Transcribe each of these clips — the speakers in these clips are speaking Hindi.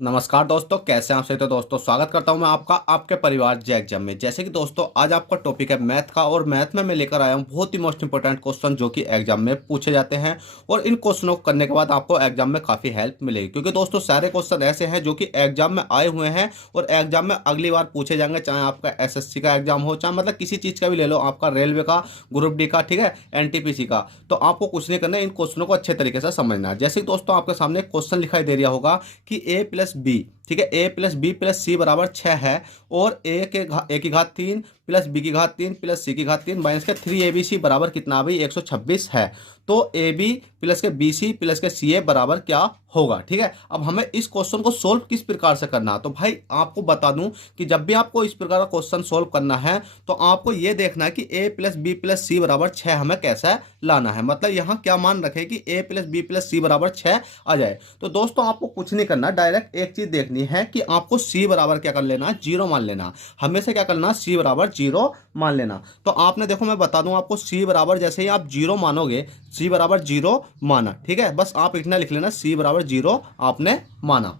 नमस्कार दोस्तों, कैसे हैं आप सभी। तो दोस्तों स्वागत करता हूं मैं आपका आपके परिवार जे एग्जाम में। जैसे कि दोस्तों आज आपका टॉपिक है मैथ का, और मैथ में मैं लेकर आया हूं बहुत ही मोस्ट इंपॉर्टेंट क्वेश्चन जो कि एग्जाम में पूछे जाते हैं। और इन क्वेश्चनों को करने के बाद आपको एग्जाम में काफ़ी हेल्प मिलेगी, क्योंकि दोस्तों सारे क्वेश्चन ऐसे हैं जो कि एग्जाम में आए हुए हैं और एग्जाम में अगली बार पूछे जाएंगे। चाहे आपका एसएससी का एग्जाम हो, चाहे मतलब किसी चीज़ का भी ले लो, आपका रेलवे का, ग्रुप डी का, ठीक है, एनटीपीसी का। तो आपको कुछ नहीं करना है, इन क्वेश्चनों को अच्छे तरीके से समझना है। जैसे कि दोस्तों आपके सामने एक क्वेश्चन दिखाई दे रहा होगा कि ए प्लस बी, ठीक है, ए प्लस बी प्लस सी बराबर 6 है। और ए की घात 3 प्लस बी की घात 3 प्लस सी की घात 3 माइनस के 3 ABC बराबर कितना भाई 126 है। तो ए बी प्लस के बी सी प्लस के सी ए बराबर क्या होगा। ठीक है, अब हमें इस क्वेश्चन को सोल्व किस प्रकार से करना है। तो भाई आपको बता दूं कि जब भी आपको इस प्रकार का क्वेश्चन सोल्व करना है तो आपको यह देखना है कि ए प्लस बी प्लस सी बराबर 6 हमें कैसे लाना है। मतलब यहाँ क्या मान रखे कि ए प्लस बी प्लस सी बराबर 6 आ जाए। तो दोस्तों आपको कुछ नहीं करना, डायरेक्ट एक चीज देखनी है कि आपको सी बराबर क्या कर लेना, जीरो मान लेना। हमेशा क्या करना, सी बराबर जीरो मान लेना। तो आपने देखो मैं बता दूं आपको, सी बराबर जैसे ही आप जीरो मानोगे, सी बराबर जीरो माना, ठीक है, बस आप इतना लिख लेना, सी बराबर जीरो आपने माना।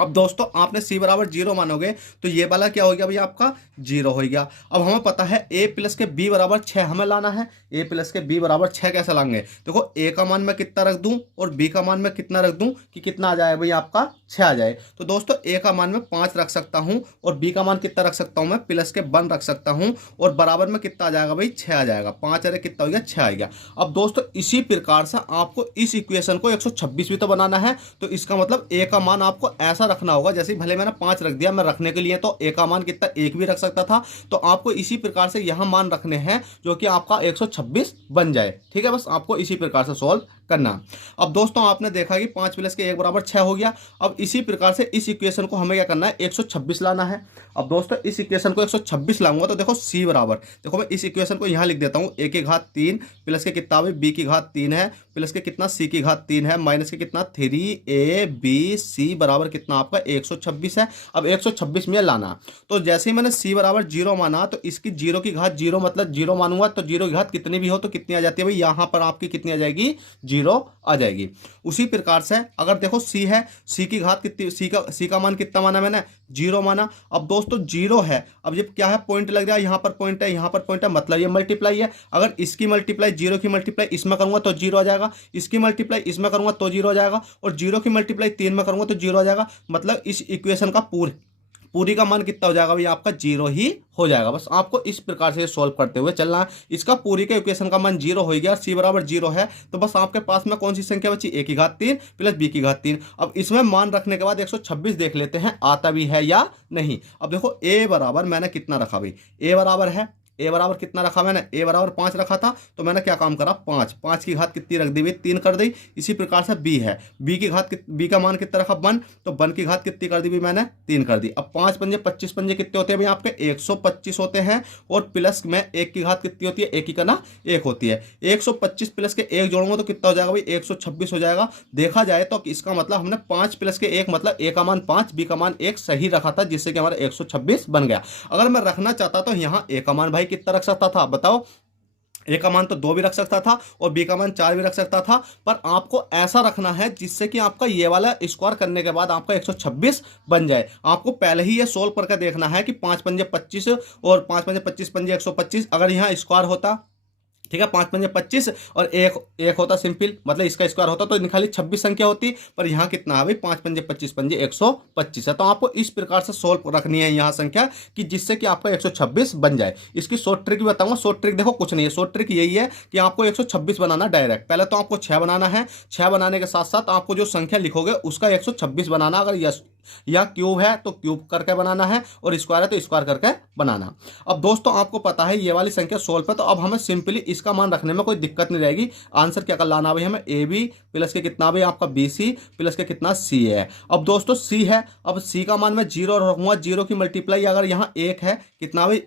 अब दोस्तों आपने सी बराबर जीरो मानोगे तो ये वाला क्या हो गया भैया, आपका जीरो हो गया। अब हमें पता है ए प्लस के बी बराबर 6 हमें लाना है। ए प्लस के बी बराबर 6 कैसे लाएंगे, देखो ए का मान मैं कितना रख दूं और बी का मान मैं कितना रख दूं कि कितना आ जाए भैया, आपका 6 आ जाए। तो दोस्तों ए का मान मैं 5 रख सकता हूं और बी का मान कितना रख सकता हूं, मैं प्लस के 1 रख सकता हूं, और बराबर में कितना आ जाएगा भाई, 6 आ जाएगा। 5 अरे कितना हो गया, 6 आ गया। अब दोस्तों इसी प्रकार से आपको इस इक्वेशन को 126 भी तो बनाना है। तो इसका मतलब ए का मान आपको ऐसा रखना होगा, जैसे भले मैंने 5 रख दिया, मैं रखने के लिए तो ए का मान कितना, 1 भी रख सकता था। तो आपको इसी प्रकार से यहां मान रखने हैं जो कि आपका 126 बन जाए। ठीक है, बस आपको इसी प्रकार से सॉल्व करना। अब दोस्तों आपने देखा कि 5 प्लस के 1 बराबर 6 हो गया। अब इसी प्रकार से इस इक्वेशन को हमें क्या करना है, 126 लाना है। अब दोस्तों इस इक्वेशन को 126 लाऊंगा तो देखो सी बराबर, देखो मैं इस इक्वेशन को यहां लिख देता हूं, ए की घात 3 प्लस के कितना भाई, बी की घात 3 है, प्लस के कितना, सी की घात 3 है, माइनस के कितना, 3 AB C बराबर कितना आपका 126 है। अब 126 में लाना, तो जैसे ही मैंने सी बराबर जीरो माना तो इसकी जीरो की घात जीरो, मतलब जीरो मानूंगा तो जीरो की घात कितनी भी हो तो कितनी आ जाती है भाई, यहां पर आपकी कितनी आ जाएगी, जीरो आ जाएगी। उसी प्रकार से अगर देखो सी है, सी की घात कितनी, सी का मान कितना माना मैंने, जीरो माना। अब दोस्तों जीरो है, अब ये क्या है, पॉइंट लग रहा है, यहां पर पॉइंट है, यहां पर पॉइंट है, मतलब ये मल्टीप्लाई है। अगर इसकी मल्टीप्लाई, जीरो की मल्टीप्लाई इसमें करूंगा तो जीरो आ जाएगा, इसकी मल्टीप्लाई इसमें करूंगा तो जीरो आ जाएगा, और जीरो की मल्टीप्लाई 3 में करूंगा तो जीरो आ जाएगा। मतलब इस इक्वेशन का पूरी का मान कितना हो जाएगा भाई, आपका जीरो ही हो जाएगा। बस आपको इस प्रकार से सॉल्व करते हुए चलना है। इसका पूरी का इक्वेशन का मान जीरो हो गया, सी बराबर जीरो है, तो बस आपके पास में कौन सी संख्या बची, ए की घात 3 प्लस बी की घात 3। अब इसमें मान रखने के बाद 126 देख लेते हैं आता भी है या नहीं। अब देखो ए बराबर मैंने कितना रखा भाई, ए बराबर है, ए बराबर कितना रखा मैंने, ए बराबर 5 रखा था। तो मैंने क्या काम करा, 5 की घात कितनी रख दी भाई, 3 कर दी। इसी प्रकार से बी है, बी की घात, बी का मान कितना रखा 1, तो 1 की घात कितनी कर दी भाई मैंने, 3 कर दी। अब 5 पंजे 25 पंजे कितने होते हैं भाई आपके, 125 होते हैं। और प्लस में 1 की घात कितनी होती है, 1 की का ना 1 होती है। 125 प्लस के 1 जोड़ूंगा तो कितना हो जाएगा भाई, 126 हो जाएगा। देखा जाए तो इसका मतलब हमने 5 प्लस के 1 मतलब ए का मान 5, बी का मान 1 सही रखा था, जिससे कि हमारा 126 बन गया। अगर मैं रखना चाहता तो यहाँ ए का मान भाई कितना रख सकता था बताओ, ए का मान तो 2 भी रख सकता था और बी का मान 4 भी रख सकता था। पर आपको ऐसा रखना है जिससे कि आपका ये वाला स्क्वायर करने के बाद आपका 126 बन जाए। आपको पहले ही ये सोल्व करके देखना है कि 5 पंजे 25 और 5 पंजे 25 पंजे 125, अगर यहाँ स्क्वायर होता, ठीक है, 5 पंजे 25 और एक एक होता सिंपल, मतलब इसका स्क्वायर होता तो खाली 26 संख्या होती। पर यहाँ कितना है भाई, 5 पंजे 25 पंजे 125 है। तो आपको इस प्रकार से सोल्व रखनी है यहाँ संख्या कि जिससे कि आपका 126 बन जाए। इसकी शॉर्ट ट्रिक भी बताऊंगा। शॉर्ट ट्रिक देखो कुछ नहीं है, शॉर्ट ट्रिक यही है कि आपको 126 बनाना डायरेक्ट। पहले तो आपको 6 बनाना है, 6 बनाने के साथ साथ आपको जो संख्या लिखोगे उसका 126 बनाना। अगर यस या क्यूब है तो क्यूब करके बनाना है, और स्क्वायर है तो स्क्वायर करके बनाना। अब दोस्तों आपको पता है ये वाली संख्या सोल्व है, तो अब हमें सिंपली इसका मान रखने में कोई दिक्कत नहीं रहेगी। आंसर क्या कर लाना भाई हमें, ए बी प्लस के कितना भाई आपका बी सी प्लस के कितना सी है। अब दोस्तों सी है, अब सी का मान मैं जीरो रखूंगा, जीरो की मल्टीप्लाई अगर यहाँ 1 है कितना भाई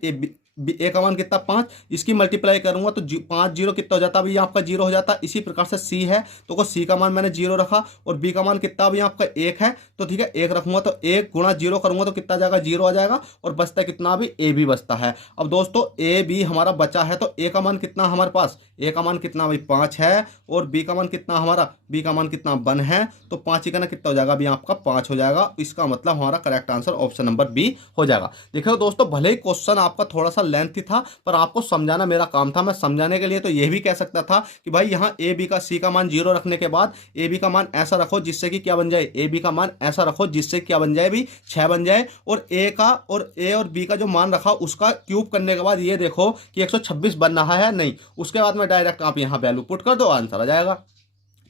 ए का मान कितना 5, इसकी मल्टीप्लाई करूंगा तो 5 जीरो कितना हो जाता है, अभी आपका 0 हो जाता है। इसी प्रकार से सी है तो सी का मान मैंने 0 रखा और बी का मान कितना अभी आपका 1 है, तो ठीक है 1 रखूंगा तो 1 गुणा 0 करूंगा तो कितना जाएगा 0 आ जाएगा और बचता है कितना अभी ए बी बचता है। अब दोस्तों ए बी हमारा बचा है तो ए का मान कितना हमारे पास, ए का मान कितना अभी 5 है और बी का मान कितना हमारा, बी का मान कितना 1 है, तो 5 ही का ना कितना हो जाएगा अभी आपका 5 हो जाएगा। इसका मतलब हमारा correct answer option number B हो जाएगा। देखिए दोस्तों भले ही क्वेश्चन आपका थोड़ा सा लेंथी था पर आपको समझाना मेरा काम था। मैं समझाने के लिए तो यह भी कह सकता था कि भाई यहाँ ए बी का सी का मान 0 रखने के बाद ए बी का मान ऐसा रखो जिससे कि क्या बन जाए, ए बी का मान ऐसा रखो जिससे क्या बन जाए भी 6 बन जाए, और ए का और ए और बी का जो मान रखा उसका क्यूब करने के बाद ये देखो कि 126 बन रहा है नहीं, उसके बाद में डायरेक्ट आप यहाँ वैल्यू पुट कर दो, आंसर आ जाएगा।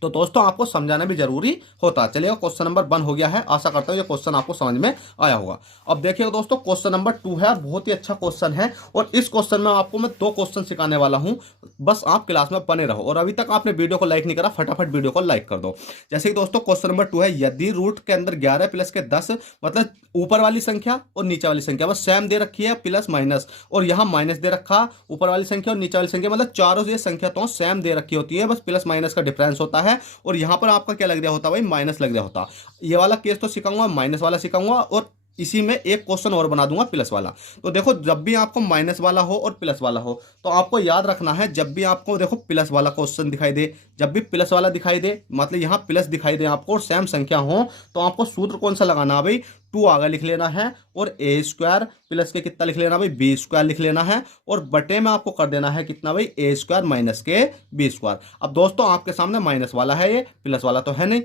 तो दोस्तों आपको समझाना भी जरूरी होता है। चलिए क्वेश्चन नंबर 1 हो गया है, आशा करता हूँ ये क्वेश्चन आपको समझ में आया होगा। अब देखिए दोस्तों क्वेश्चन नंबर 2 है, बहुत ही अच्छा क्वेश्चन है और इस क्वेश्चन में आपको मैं 2 क्वेश्चन सिखाने वाला हूँ, बस आप क्लास में बने रहो। और अभी तक आपने वीडियो को लाइक नहीं करा, फटाफट वीडियो को लाइक कर दो। जैसे कि दोस्तों क्वेश्चन नंबर 2 है, यदि रूट के अंदर 11 प्लस के 10 मतलब ऊपर वाली संख्या और नीचे वाली संख्या बस सेम दे रखी है प्लस माइनस, और यहाँ माइनस दे रखा, ऊपर वाली संख्या और नीचे वाली संख्या मतलब चारों ये संख्या तो सेम दे रखी होती है, बस प्लस माइनस का डिफरेंस होता है और यहाँ पर आपका क्या लग रहा होता भाई माइनस लग रहा होता। ये वाला केस तो सिखाऊंगा, माइनस वाला सिखाऊंगा और इसी में एक क्वेश्चन और बना दूंगा प्लस वाला। तो देखो जब भी आपको माइनस वाला हो और प्लस वाला हो तो आपको याद रखना है, जब भी आपको देखो प्लस वाला क्वेश्चन दिखाई दे, जब भी प्लस वाला दिखाई दे मतलब यहाँ प्लस दिखाई दे आपको और सेम संख्या हो तो आपको सूत्र कौन सा लगाना है भाई, 2 आगे लिख लेना है और ए स्क्वायर प्लस के कितना लिख लेना भाई बी स्क्वायर लिख लेना है, और बटे में आपको कर देना है कितना भाई ए स्क्वायर माइनस के बी स्क्वायर। अब दोस्तों आपके सामने माइनस वाला है, ये प्लस वाला तो है नहीं,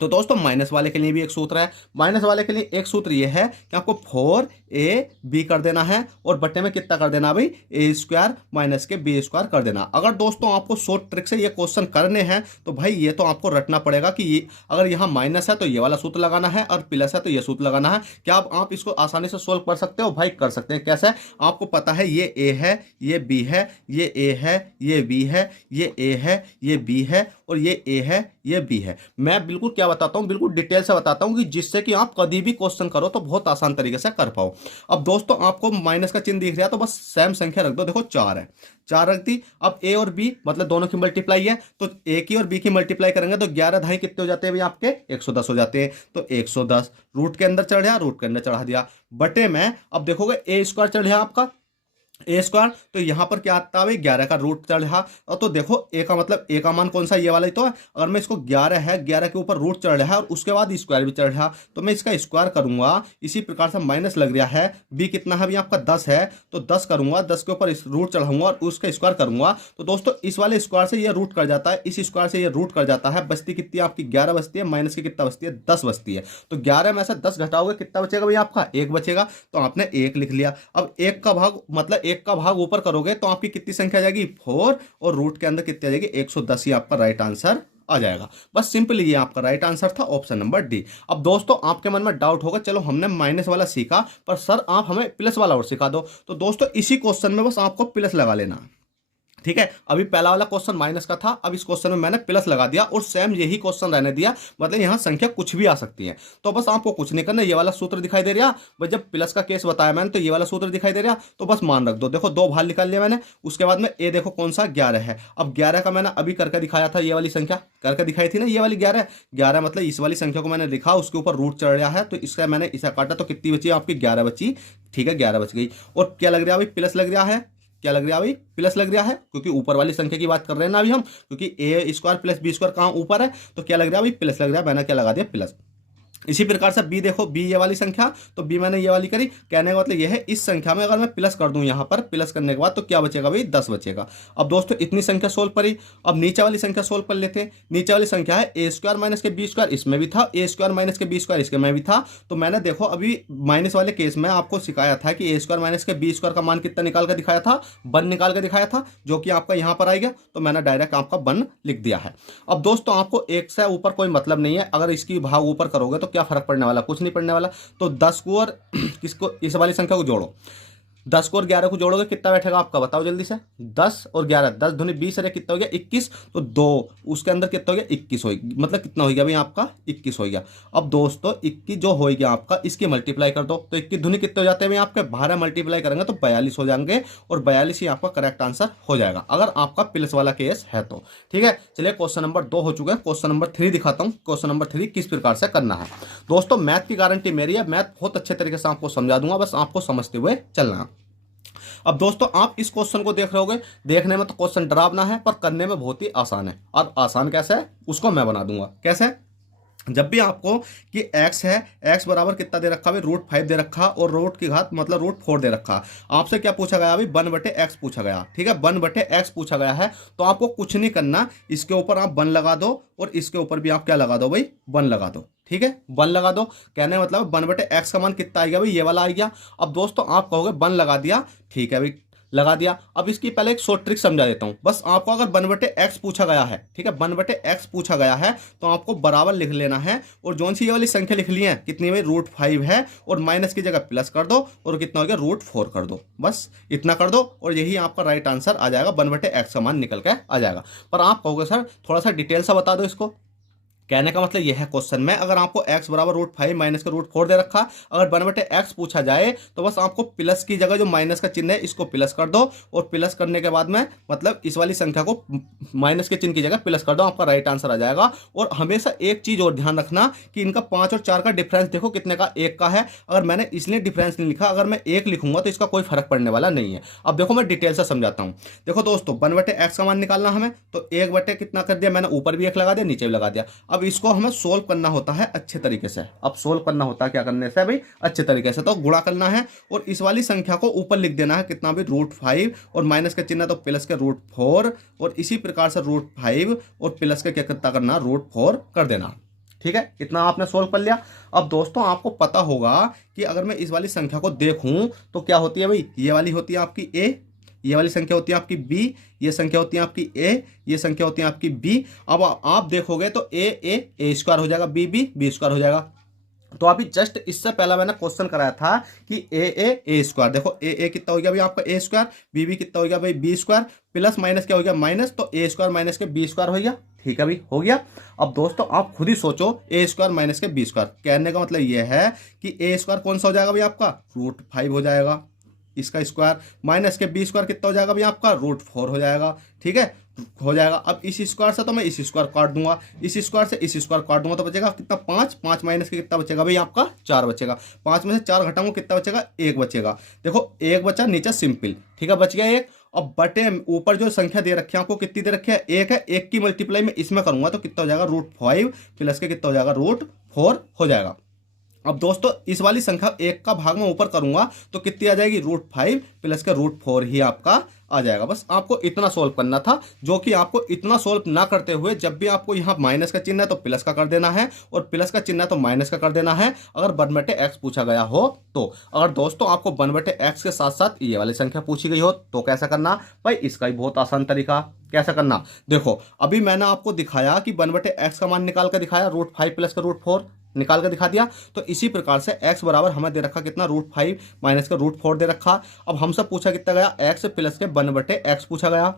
तो दोस्तों माइनस वाले के लिए भी एक सूत्र है। माइनस वाले के लिए एक सूत्र ये है कि आपको 4ab कर देना है और बट्टे में कितना कर देना भाई ए स्क्वायर माइनस के बी स्क्वायर कर देना। अगर दोस्तों आपको शॉर्ट ट्रिक से ये क्वेश्चन करने हैं तो भाई ये तो आपको रटना पड़ेगा कि ये अगर यहाँ माइनस है तो ये वाला सूत्र लगाना है और प्लस है तो ये सूत्र लगाना है। क्या आप इसको आसानी से सोल्व कर सकते हो भाई? कर सकते हैं। कैसे? आपको पता है ये ए है, ये बी है, ये ए है, ये बी है, ये ए है, ये बी है और ये ए है, ये बी है। मैं बिल्कुल क्या बताता हूं, बिल्कुल डिटेल से बताता हूं कि जिससे कि आप कभी भी क्वेश्चन करो तो बहुत आसान तरीके से कर पाओ। अब दोस्तों आपको माइनस का चिन्ह दिख रहा है तो बस सेम संख्या रख दो। देखो 4 है, 4 रख दी। अब ए और बी मतलब दोनों की मल्टीप्लाई है तो ए की और बी की मल्टीप्लाई करेंगे तो 11 ढाई कितने हो जाते हैं भाई आपके 110 हो जाते हैं। तो 110 रूट के अंदर चढ़ा, रूट के अंदर चढ़ा दिया, बटे में अब देखोगे ए स्क्वायर चढ़ा आपका ए स्क्वायर, तो यहां पर क्या आता है 11 का रूट चढ़ा। और तो देखो ए का मतलब ए का मान कौन सा, ये वाला ही तो है। अगर मैं इसको 11 है, 11 के ऊपर रूट चढ़ रहा है और उसके बाद स्क्वायर भी चढ़ रहा तो मैं इसका स्क्वायर करूंगा। इसी प्रकार से माइनस लग रहा है, बी कितना है अभी आपका 10 है तो 10 करूंगा, 10 के ऊपर रूट चढ़ाऊंगा और उसका स्क्वायर करूंगा। तो दोस्तों इस वाले स्क्वायर से ये रूट कर जाता है, इस स्क्वायर से ये रूट कर जाता है, बचती कितनी आपकी 11 बचती है, माइनस की कितना बचती है 10 बचती है। तो 11 में से 10 घटाओगे कितना बचेगा भाई आपका 1 बचेगा, तो आपने 1 लिख लिया। अब 1 का भाग मतलब 1 का भाग ऊपर करोगे तो आपकी कितनी संख्या आ जाएगी 4 और रूट के अंदर कितनी आ जाएगी 110 ही आपका राइट आंसर आ जाएगा। बस सिंपली ये आपका राइट आंसर था ऑप्शन नंबर डी। अब दोस्तों आपके मन में डाउट होगा, चलो हमने माइनस वाला सीखा पर सर आप हमें प्लस वाला और सिखा दो। तो दोस्तों इसी क्वेश्चन में बस आपको प्लस लगा लेना, ठीक है। अभी पहला वाला क्वेश्चन माइनस का था, अब इस क्वेश्चन में मैंने प्लस लगा दिया और सेम यही क्वेश्चन रहने दिया, मतलब यहां संख्या कुछ भी आ सकती है। तो बस आपको कुछ नहीं करना, ये वाला सूत्र दिखाई दे रहा भाई, जब प्लस का केस बताया मैंने तो ये वाला सूत्र दिखाई दे रहा तो बस मान रख दो। देखो 2 भाग निकाल लिया मैंने, उसके बाद में ए देखो कौन सा 11 है। अब 11 का मैंने अभी करके दिखाया था, ये वाली संख्या करके दिखाई थी ना, ये वाली 11 मतलब इस वाली संख्या को मैंने लिखा, उसके ऊपर रूट चढ़ रहा है तो इसका मैंने इसे काटा तो कितनी बची आपकी 11 बची, ठीक है 11 बच गई। और क्या लग रहा है भाई प्लस लग रहा है, क्या लग रहा है भाई प्लस लग रहा है, क्योंकि ऊपर वाली संख्या की बात कर रहे हैं ना अभी हम, क्योंकि ए स्क्वायर प्लस बी स्क्वायर कहाँ ऊपर है, तो क्या लग रहा है भाई प्लस लग रहा है, मैंने क्या लगा दिया प्लस। इसी प्रकार से बी देखो, बी ये वाली संख्या तो बी मैंने ये वाली करी, कहने का मतलब ये है इस संख्या में अगर मैं प्लस कर दूं यहाँ पर, प्लस करने के बाद तो क्या बचेगा भाई 10 बचेगा। अब दोस्तों इतनी संख्या सोल्व करी, अब नीचे वाली संख्या सोल्व कर लेते हैं। नीचे वाली संख्या है ए स्क्वायर माइनस के बी स्क्वायर, इसमें भी था, ए स्क्वायर माइनस के बी स्क्वायर इसके में भी था। तो मैंने देखो अभी माइनस वाले केस में आपको सिखाया था कि ए स्क्वायर माइनस के बी स्क्वायर का मान कितना निकाल कर दिखाया था, 1 निकाल कर दिखाया था, जो कि आपका यहाँ पर आएगा तो मैंने डायरेक्ट आपका 1 लिख दिया है। अब दोस्तों आपको एक से ऊपर कोई मतलब नहीं है, अगर इसकी भाग ऊपर करोगे तो क्या फर्क पड़ने वाला, कुछ नहीं पड़ने वाला। तो 10 को और किसको इस वाली संख्या को जोड़ो, 10 को और 11 को जोड़ोगे कितना बैठेगा आपका, बताओ जल्दी से। 10 और 11, 10 दूनी 20, अरे कितना हो गया 21, तो 2 उसके अंदर कितना हो गया 21 हो गया, मतलब कितना हो गया भाई आपका 21 हो गया। अब दोस्तों 21 जो हो गया आपका, इसकी मल्टीप्लाई कर दो, तो 21 दूनी कितने हो जाते हैं भाई आपके, 12 मल्टीप्लाई करेंगे तो 42 हो जाएंगे, और 42 ही आपका करेक्ट आंसर हो जाएगा अगर आपका प्लस वाला केस है तो। ठीक है, चलिए क्वेश्चन नंबर 2 हो चुका है, क्वेश्चन नंबर 3 दिखाता हूँ। क्वेश्चन नंबर 3 किस प्रकार से करना है दोस्तों। मैथ की गारंटी मेरी है, मैथ बहुत अच्छे तरीके से आपको समझा दूंगा, बस आपको समझते हुए चलना है। अब दोस्तों आप इस क्वेश्चन को देख रहे होगे, देखने में तो क्वेश्चन डरावना है पर करने में बहुत ही आसान है। और आसान कैसे है उसको मैं बना दूंगा। कैसे, जब भी आपको कि x है, x बराबर कितना दे रखा है, √5 दे रखा, और रूट की घात मतलब √4 दे रखा। आपसे क्या पूछा गया अभी, 1/x पूछा गया। ठीक है, 1/x पूछा गया है, तो आपको कुछ नहीं करना, इसके ऊपर आप 1 लगा दो, और इसके ऊपर भी आप क्या लगा दो भाई, 1 लगा दो। ठीक है, 1 लगा दो, कहने का मतलब 1/x का मान कितना आएगा भाई, ये वाला आ गया। अब दोस्तों आप कहोगे 1 लगा दिया, ठीक है भाई लगा दिया। अब इसकी पहले एक शॉर्ट ट्रिक समझा देता हूं। बस आपको अगर 1/x पूछा गया है, ठीक है 1/x पूछा गया है, तो आपको बराबर लिख लेना है, और जोन सी ये वाली संख्या लिख ली है कितनी भाई, √5 है, और माइनस की जगह प्लस कर दो, और कितना हो गया √4 कर दो। बस इतना कर दो, और यही आपका राइट आंसर आ जाएगा, 1/x का मान निकल के आ जाएगा। पर आप कहोगे सर थोड़ा सा डिटेल सा बता दो इसको। कहने का मतलब यह है क्वेश्चन में, अगर आपको x बराबर √5 माइनस का √4 दे रखा, अगर 1/x पूछा जाए तो बस आपको प्लस की जगह जो माइनस का चिन्ह है इसको प्लस कर दो, और प्लस करने के बाद में मतलब इस वाली संख्या को माइनस के चिन्ह की जगह प्लस कर दो, आपका राइट आंसर आ जाएगा। और हमेशा एक चीज और ध्यान रखना कि इनका 5 और 4 का डिफरेंस देखो कितने का, 1 का है। अगर मैंने इसलिए डिफरेंस नहीं लिखा, अगर मैं 1 लिखूंगा तो इसका कोई फर्क पड़ने वाला नहीं है। अब देखो मैं डिटेल से समझाता हूँ। देखो दोस्तों 1/x का मान निकालना हमें, तो 1 कितना कर दिया मैंने, ऊपर भी 1 लगा दिया, नीचे भी लगा दिया। अब इसको हमें सोल्व करना होता है अच्छे तरीके से। अब सोल्व करना होता है क्या करने से भाई, अच्छे तरीके से, तो गुणा करना है, और इस वाली संख्या को ऊपर लिख देना है कितना भी, √5, और माइनस का चिन्ह तो प्लस के √4, और इसी प्रकार से √5 और प्लस के क्या कितना करना, √4 कर देना। ठीक है, इतना आपने सोल्व कर लिया। अब दोस्तों आपको पता होगा कि अगर मैं इस वाली संख्या को देखूं तो क्या होती है भाई, ये वाली होती है आपकी a, ये वाली संख्या होती है आपकी b, ये संख्या होती है आपकी a, ये संख्या होती है आपकी b। अब आप देखोगे तो a स्क्वायर हो जाएगा, b स्क्वायर हो जाएगा। तो अभी जस्ट इससे पहला मैंने क्वेश्चन कराया था कि a स्क्वायर, देखो a कितना हो गया भाई आपका a स्क्वायर, b कितना हो गया भाई b स्क्वायर, प्लस माइनस क्या हो गया माइनस, तो a स्क्वायर माइनस के b स्क्वायर हो गया। ठीक है भाई हो गया। अब दोस्तों आप खुद ही सोचो, a स्क्वायर माइनस के b स्क्वायर, कहने का मतलब यह है कि a स्क्वायर कौन सा हो जाएगा भाई आपका, √5 हो जाएगा, इसका स्क्वायर, माइनस के b स्क्वायर कितना हो जाएगा भाई आपका, √4 हो जाएगा। ठीक है, हो जाएगा। अब इस स्क्वायर से तो मैं इस स्क्वायर काट दूंगा, इस स्क्वायर से इस स्क्वायर काट दूंगा, तो बचेगा कितना 5 माइनस के कितना बचेगा भाई आपका 4 बचेगा। 5 में से 4 घटाऊंगा कितना बचेगा, 1 बचेगा। देखो 1 बचा, नीचे सिंपल, ठीक है बच गया 1। अब बटे ऊपर जो संख्या दे रखी है आपको कितनी दे रखी है, 1 है, 1 की मल्टीप्लाई में इसमें करूंगा तो कितना हो जाएगा, √5 प्लस के कितना हो जाएगा, √4 हो जाएगा। अब दोस्तों इस वाली संख्या 1 का भाग में ऊपर करूंगा तो कितनी आ जाएगी, √5 प्लस का √4 ही आपका आ जाएगा। बस आपको इतना सोल्व करना था, जो कि आपको इतना सोल्व ना करते हुए जब भी आपको यहाँ माइनस का चिन्ह है तो प्लस का कर देना है, और प्लस का चिन्ह है तो माइनस का कर देना है, अगर 1/x पूछा गया हो तो। अगर दोस्तों आपको 1/x के साथ साथ ये वाली संख्या पूछी गई हो तो कैसा करना भाई, इसका ही बहुत आसान तरीका। कैसा करना, देखो अभी मैंने आपको दिखाया कि 1/x का मान निकाल कर दिखाया, √5 प्लस का √4 निकाल कर दिखा दिया। तो इसी प्रकार से x बराबर हमें दे रखा कितना, √5 माइनस का √4 दे रखा। अब हमसे पूछा कितना गया, x प्लस के 1/x पूछा गया।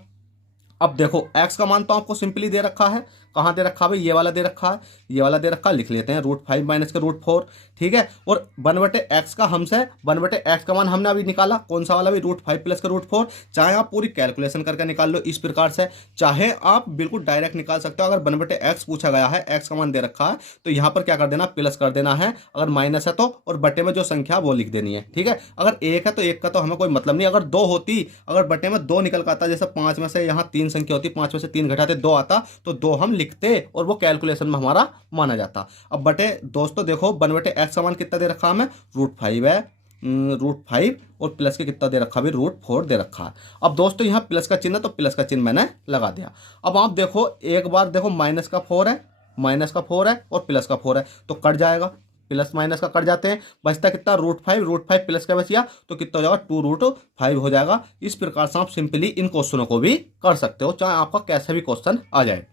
अब देखो x का मान तो आपको सिंपली दे रखा है, कहाँ दे रखा है भाई, ये वाला दे रखा है, ये वाला दे रखा है, लिख लेते हैं √5 माइनस का √4। ठीक है, और 1/x का हमसे 1/x का मान हमने अभी निकाला, कौन सा वाला भी, √5 प्लस का √4। चाहे आप पूरी कैलकुलेशन करके निकाल लो इस प्रकार से, चाहे आप बिल्कुल डायरेक्ट निकाल सकते हो। अगर 1/x पूछा गया है, x का मान दे रखा है, तो यहाँ पर क्या कर देना, प्लस कर देना है, अगर माइनस है तो, और बटे में जो संख्या वो लिख देनी है। ठीक है, अगर 1 है तो 1 का तो हमें कोई मतलब नहीं, अगर 2 होती, अगर बटे में 2 निकल का आता, जैसे 5 में से यहाँ 3 संख्या होती, 5 में से 3 घटाते 2 आता, तो 2 हम लिखते और वो कैलकुलेशन में हमारा माना जाता। अब बटे दोस्तों देखो 1/x का मान कितना दे रखा हमें, √5 है, √5 और प्लस के कितना दे रखा भी, √4 दे रखा है। अब दोस्तों यहाँ प्लस का चिन्ह, तो प्लस का चिन्ह मैंने लगा दिया। अब आप देखो एक बार देखो माइनस का 4 है, माइनस का 4 है और प्लस का 4 है, तो कट जाएगा, प्लस माइनस का कट जाते हैं, बचता कितना, √5 प्लस का बच गया तो कितना हो जाएगा, 2√5 हो जाएगा। इस प्रकार से आप सिंपली इन क्वेश्चनों को भी कर सकते हो, चाहे आपका कैसे भी क्वेश्चन आ जाए।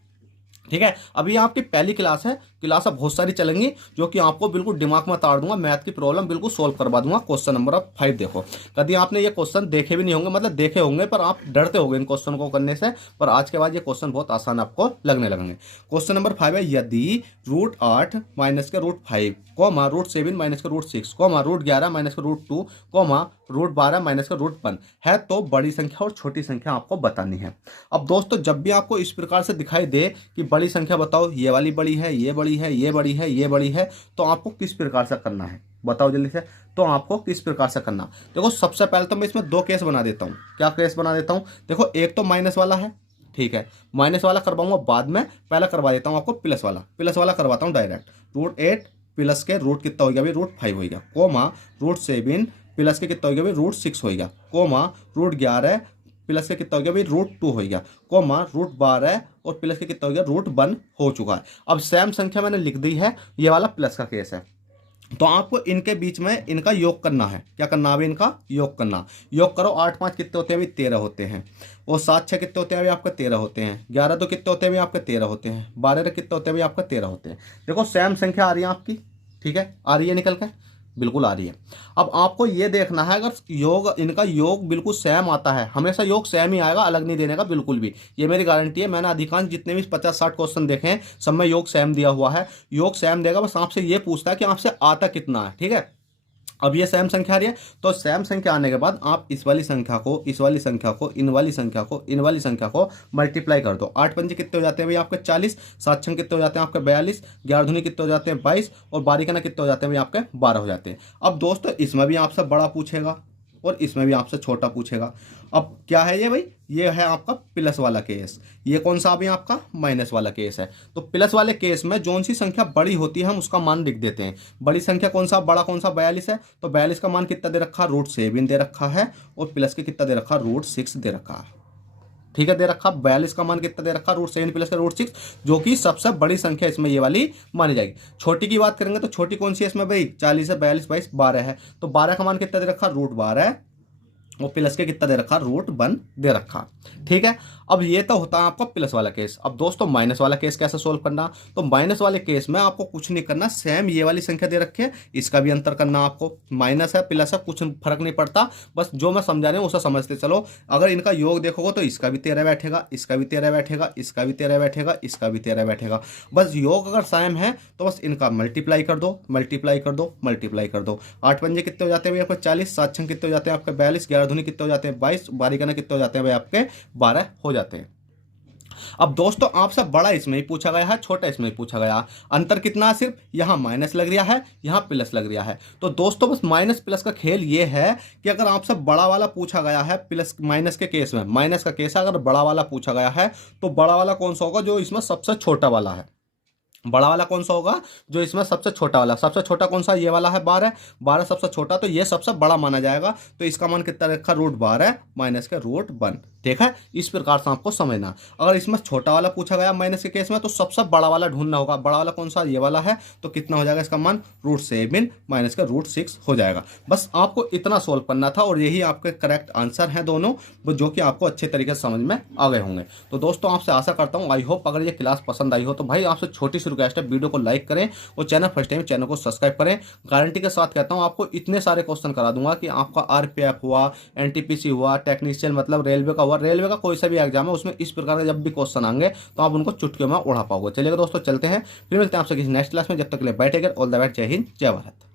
ठीक है। अभी ये आपकी पहली क्लास है, क्लास अब बहुत सारी चलेंगी जो कि आपको बिल्कुल दिमाग में ताड़ दूंगा, मैथ की प्रॉब्लम बिल्कुल सोल्व करवा दूंगा। क्वेश्चन नंबर आप 5 देखो। कभी आपने ये क्वेश्चन देखे भी नहीं होंगे, मतलब देखे होंगे पर आप डरते होंगे इन क्वेश्चन को करने से, पर आज के बाद ये क्वेश्चन बहुत आसान आपको लगने लगेंगे। क्वेश्चन नंबर 5 है, यदि √8 माइनस के √5 कॉमा √7 माइनस के √6 कॉमा √11 माइनस के √2 कॉमा √12 माइनस का √1 है तो बड़ी संख्या और छोटी संख्या आपको बतानी है। अब दोस्तों जब भी आपको इस प्रकार से दिखाई दे कि बड़ी संख्या बताओ, ये वाली बड़ी है, ये बड़ी है, ये बड़ी है, ये बड़ी है, तो आपको किस प्रकार से करना है बताओ जल्दी से। तो आपको किस प्रकार से करना, देखो सबसे पहले तो मैं इसमें 2 केस बना देता हूँ। क्या केस बना देता हूँ, देखो एक तो माइनस वाला है, ठीक है, माइनस वाला करवाऊंगा बाद में, पहले करवा देता हूँ आपको प्लस वाला करवाता हूँ डायरेक्ट। √8 प्लस के रूट कितना हो गया भाई, √5 हो गया, कोमा √7 प्लस के कितना हो गया भाई, √6 हो गया, कोमा √11 प्लस के कितना हो गया भाई, √2 हो गया, कोमा √12 और प्लस के कितना हो गया, √1 हो चुका है। अब सेम संख्या मैंने लिख दी है, ये वाला प्लस का केस है, तो आपको इनके बीच में इनका योग करना है। क्या करना है, इनका योग करना। योग करो, 8 5 कितने होते हैं अभी, 13 होते हैं, और 7 6 कितने होते हैं अभी आपके, 13 होते हैं, 11 2 कितने होते हैं अभी आपके, 13 होते हैं, 12 कितने होते हैं अभी आपके, 13 होते हैं। देखो सेम संख्या आ रही है आपकी, ठीक है, आ रही है निकल के, बिल्कुल आ रही है। अब आपको ये देखना है, अगर योग इनका योग बिल्कुल सेम आता है, हमेशा योग सेम ही आएगा, अलग नहीं देने का बिल्कुल भी, ये मेरी गारंटी है। मैंने अधिकांश जितने भी 50-60 क्वेश्चन देखे हैं सब में योग सेम दिया हुआ है। योग सेम देगा, बस आपसे ये पूछता है कि आपसे आता कितना है, ठीक है। अब ये सेम संख्या आ रही है, तो सेम संख्या आने के बाद आप इस वाली संख्या को, इस वाली संख्या को, इन वाली संख्या को, इन वाली संख्या को मल्टीप्लाई कर दो। 8 पंजे कितने हो जाते हैं भाई आपके 40, 7 छंग कितने हो जाते हैं आपके 42, 11 दूनी कितने हो जाते हैं 22, और 12 का ना कितने हो जाते हैं भाई आपके 12 हो जाते हैं। अब दोस्तों इसमें भी आपसे बड़ा पूछेगा और इसमें भी आपसे छोटा पूछेगा। अब क्या है ये भाई, ये है आपका प्लस वाला केस, ये कौन सा अभी आपका माइनस वाला केस है। तो प्लस वाले केस में जो सी संख्या बड़ी होती है हम उसका मान लिख देते हैं। बड़ी संख्या कौन सा, बड़ा कौन सा, 42 है, तो 42 का मान कितना दे रखा, √7 दे रखा है, और प्लस के कितना दे रखा, √6 दे रखा है, ठीक है, दे रखा। 42 का मान कितना दे रखा, √7 प्लस का √6, जो कि सबसे बड़ी संख्या इसमें ये वाली मानी जाएगी। छोटी की बात करेंगे तो छोटी कौन सी है इसमें भाई, 40 है, 42 22 12 है, तो 12 का मान कितना दे रखा, √12, वो प्लस के कितना दे रखा, √1 दे रखा, ठीक है। अब ये तो होता है आपका प्लस वाला केस। अब दोस्तों माइनस वाला केस कैसे सोल्व करना, तो माइनस वाले केस में आपको कुछ नहीं करना, सेम ये वाली संख्या दे रखी है, इसका भी अंतर करना आपको। माइनस है प्लस है कुछ फर्क नहीं पड़ता, बस जो मैं समझा रहा हूँ उसे समझते चलो। अगर इनका योग देखोगे तो इसका भी 13 बैठेगा, इसका भी 13 बैठेगा, इसका भी 13 बैठेगा, इसका भी 13 बैठेगा। बस योग अगर सेम है तो बस इनका मल्टीप्लाई कर दो, मल्टीप्लाई कर दो, मल्टीप्लाई कर दो। 8 पंजे कितने हो जाते हैं भाई आपके 40, 7 छंग कितने हो जाते हैं आपके 42, 11 दूनी कितने हो जाते हैं 22, 12 का ना कितने हो जाते हैं भाई आपके 12 हो जाते हैं। अब दोस्तों आपसे बड़ा इसमें ही पूछा गया है, छोटा इसमें ही पूछा गया। अंतर कितना है, सिर्फ यहाँ माइनस लग रहा है, यहाँ प्लस लग रहा है। तो दोस्तों बस माइनस प्लस का खेल ये है कि अगर आपसे बड़ा वाला पूछा गया है, प्लस माइनस के केस में, माइनस का केस है, अगर बड़ा वाला पूछा गया है तो बड़ा वाला कौन सा होगा, जो इसमें सबसे छोटा वाला है। बड़ा वाला कौन सा होगा, जो इसमें सबसे छोटा वाला, सबसे छोटा कौन सा, ये वाला है 12, 12 सबसे छोटा, तो ये सबसे बड़ा माना जाएगा। तो इसका मान कितना रखा, √12 माइनस के √1, ठीक है। इस प्रकार से आपको समझना। अगर इसमें छोटा वाला पूछा गया माइनस के केस में तो सबसे बड़ा वाला ढूंढना होगा। बड़ा वाला कौन सा, ये वाला है, तो कितना हो जाएगा इसका मान, √7 माइनस का √6 हो जाएगा। बस आपको इतना सोल्व करना था और यही आपके करेक्ट आंसर हैं दोनों, जो कि आपको अच्छे तरीके से समझ में आ गए होंगे। तो दोस्तों आपसे आशा करता हूँ, आई होप अगर ये क्लास पसंद आई हो तो भाई आपसे छोटी सी रिक्वेस्ट है, वीडियो को लाइक करें और चैनल फर्स्ट टाइम चैनल को सब्सक्राइब करें। गारंटी के साथ कहता हूँ आपको इतने सारे क्वेश्चन करा दूंगा कि आपका RPF हुआ, NTPC हुआ, टेक्नीशियन मतलब रेलवे का हुआ, रेलवे का कोई सा भी एग्जाम है उसमें इस प्रकार के जब भी क्वेश्चन आएंगे तो आप उनको चुटकियों में उड़ा पाओगे। चलिएगा दोस्तों चलते हैं, फिर मिलते हैं आपसे किसी नेक्स्ट क्लास में। जब तक के लिए बैठेगा, ऑल द बेस्ट, जय हिंद, जय भारत।